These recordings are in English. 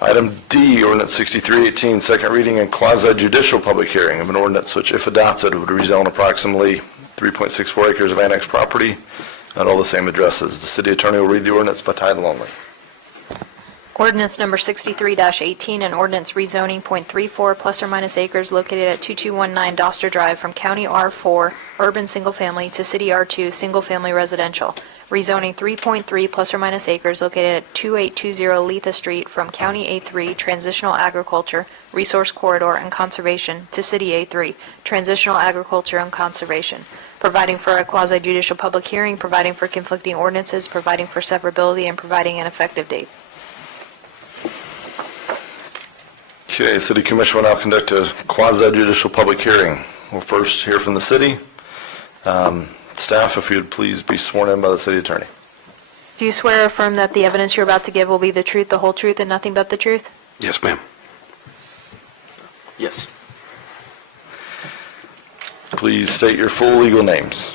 Item D, Ordinance 6318, second reading and quasi-judicial public hearing of an ordinance which, if adopted, would rezone approximately 3.64 acres of annexed property at all the same addresses. The city attorney will read the ordinance by title only. Ordinance number 63-18, an ordinance rezoning .34 plus or minus acres located at 2219 Doster Drive from County R4 Urban Single Family to City R2 Single Family Residential. Rezoning 3.3 plus or minus acres located at 2820 Letha Street from County A3 Transitional Agriculture, Resource Corridor and Conservation to City A3 Transitional Agriculture and Conservation. Providing for a quasi-judicial public hearing, providing for conflicting ordinances, providing for severability, and providing an effective date. Okay, City Commission will now conduct a quasi-judicial public hearing. We'll first hear from the city. Staff, if you would please be sworn in by the city attorney. Do you swear or affirm that the evidence you're about to give will be the truth, the whole truth, and nothing but the truth? Yes, ma'am. Yes. Please state your full legal names.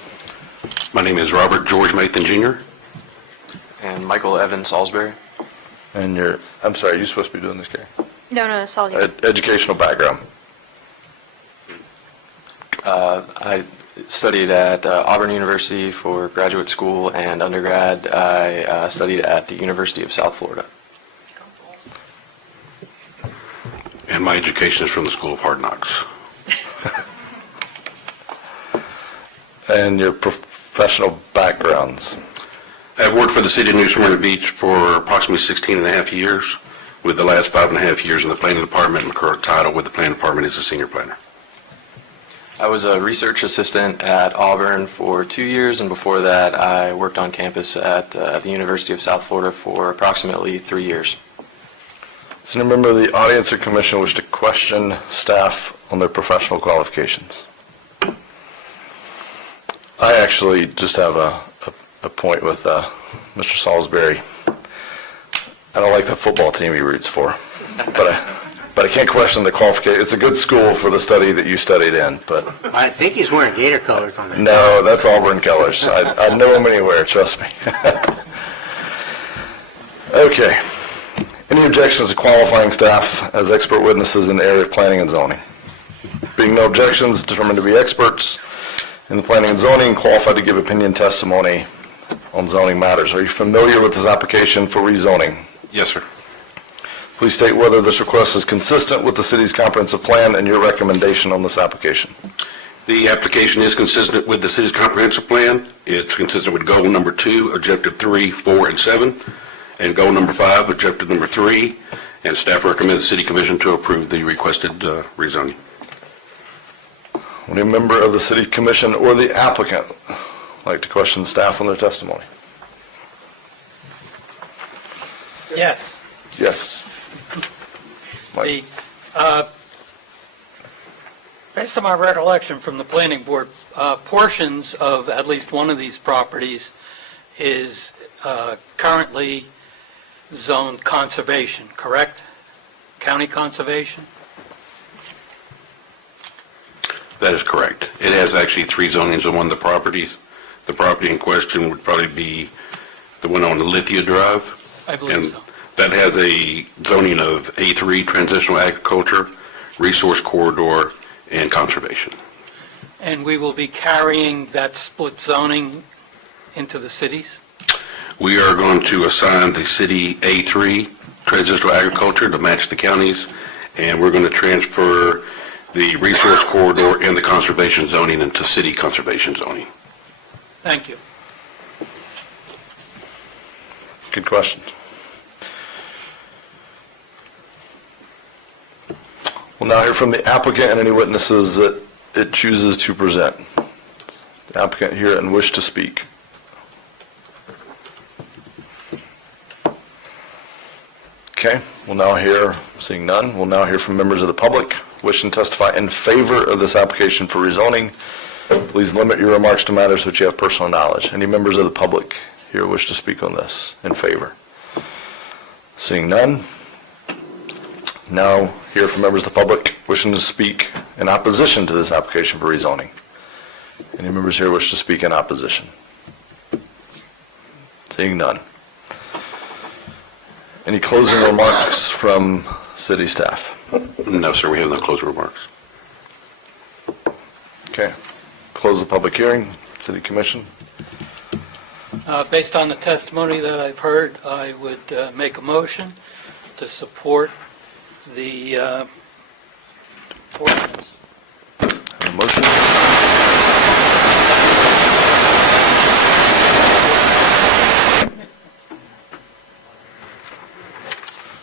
My name is Robert George Mathan, Jr. And Michael Evan Salisbury. And your, I'm sorry, you're supposed to be doing this, Gary? No, it's all you. Educational background. I studied at Auburn University for graduate school and undergrad. I studied at the University of South Florida. And my education is from the School of Hard Knocks. And your professional backgrounds. I've worked for the city of New Smyrna Beach for approximately 16 and a half years, with the last 5.5 years in the planning department. My current title with the planning department is a senior planner. I was a research assistant at Auburn for 2 years, and before that I worked on campus at the University of South Florida for approximately 3 years. Does any member of the audience or commission wish to question staff on their professional qualifications? I actually just have a point with Mr. Salisbury. I don't like the football team he roots for, but I can't question the qualification. It's a good school for the study that you studied in, but I think he's wearing Gator colors on there. no, that's Auburn colors. I know him anywhere, trust me. Okay. Any objections to qualifying staff as expert witnesses in the area of planning and zoning? Being no objections, determined to be experts in the planning and zoning, qualified to give opinion testimony on zoning matters. Are you familiar with this application for rezoning? Yes, sir. Please state whether this request is consistent with the city's comprehensive plan and your recommendation on this application. The application is consistent with the city's comprehensive plan. It's consistent with goal number 2, objective 3, 4, and 7, and goal number 5, objective number 3, and staff recommends the city commission to approve the requested rezoning. Any member of the city commission or the applicant like to question staff on their testimony? Yes. Yes. Mike. Based on my recollection from the planning board, portions of at least one of these properties is currently zoned conservation, correct? County conservation? That is correct. It has actually 3 zonings on one of the properties. The property in question would probably be the one on Lithia Drive. I believe so. That has a zoning of A3, Transitional Agriculture, Resource Corridor, and Conservation. And we will be carrying that split zoning into the cities? We are going to assign the city A3, Transitional Agriculture, to match the counties, and we're going to transfer the Resource Corridor and the Conservation zoning into city conservation zoning. Thank you. Good question. We'll now hear from the applicant and any witnesses that it chooses to present. The applicant here and wish to speak. Okay, we'll now hear, seeing none, we'll now hear from members of the public wishing to testify in favor of this application for rezoning. Please limit your remarks to matters which you have personal knowledge. Any members of the public here wish to speak on this in favor? Seeing none, now hear from members of the public wishing to speak in opposition to this application for rezoning. Any members here wish to speak in opposition? Seeing none. Any closing remarks from city staff? No, sir, we have no closing remarks. Okay. Close the public hearing. City Commission. Based on the testimony that I've heard, I would make a motion to support the ordinance. A motion?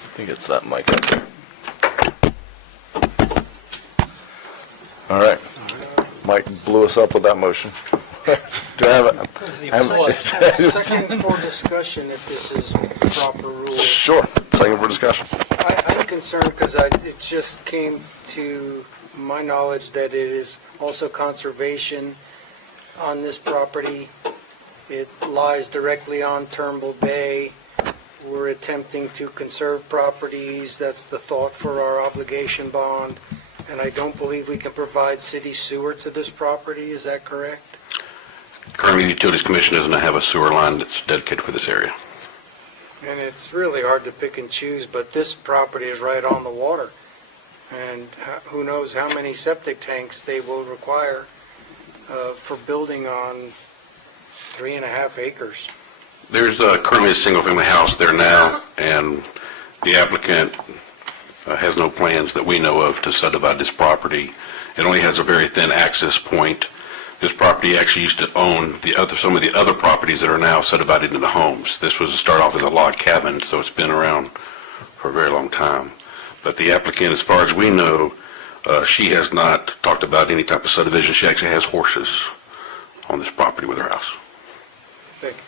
I think it's that mic up there. All right. Mike blew us up with that motion. Do I have a? Second for discussion, if this is proper rule. Sure. Second for discussion. I'm concerned because it just came to my knowledge that it is also conservation on this property. It lies directly on Turnbull Bay. We're attempting to conserve properties. That's the thought for our obligation bond. And I don't believe we can provide city sewer to this property. Is that correct? Currently, the Utilities Commission doesn't have a sewer line that's dedicated for this area. And it's really hard to pick and choose, but this property is right on the water. And who knows how many septic tanks they will require for building on 3.5 acres. There's currently a single-family house there now, and the applicant has no plans that we know of to subdivide this property. It only has a very thin access point. This property actually used to own some of the other properties that are now subdivided into homes. This was to start off as a log cabin, so it's been around for a very long time. But the applicant, as far as we know, she has not talked about any type of subdivision. She actually has horses on this property with her house. Thank you.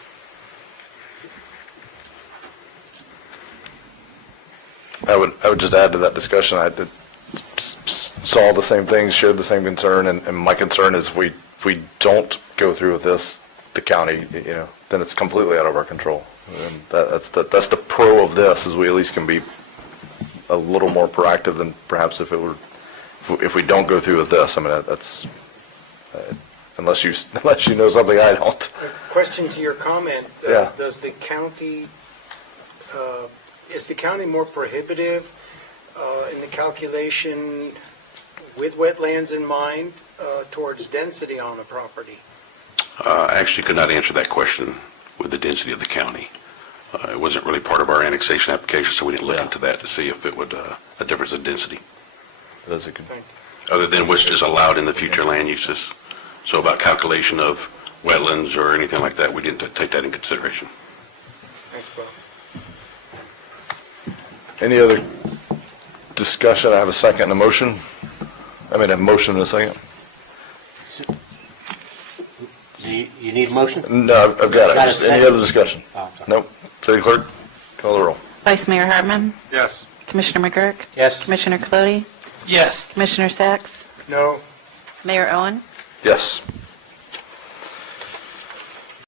I would just add to that discussion. I saw the same things, shared the same concern, and my concern is if we don't go through with this, the county, then it's completely out of our control. And that's the pro of this, is we at least can be a little more proactive than perhaps if we don't go through with this. I mean, that's unless you know something I don't. A question to your comment. Yeah. Does the county, is the county more prohibitive in the calculation with wetlands in mind towards density on the property? I actually could not answer that question with the density of the county. It wasn't really part of our annexation application, so we didn't look into that to see if it would, a difference in density, That's a good. Thank you. other than what's just allowed in the future land uses. So about calculation of wetlands or anything like that, we didn't take that in consideration. Thanks, Bob. Any other discussion? I have a second and a motion. I mean, a motion and a second. You need a motion? No, I've got it. Got a Just any second? other discussion? Oh, sorry. Nope. City Clerk, call the roll. Vice Mayor Hartman. Yes. Commissioner McGurk. Yes. Commissioner Colodi. Yes. Commissioner Sacks. No. Mayor Owen. Yes.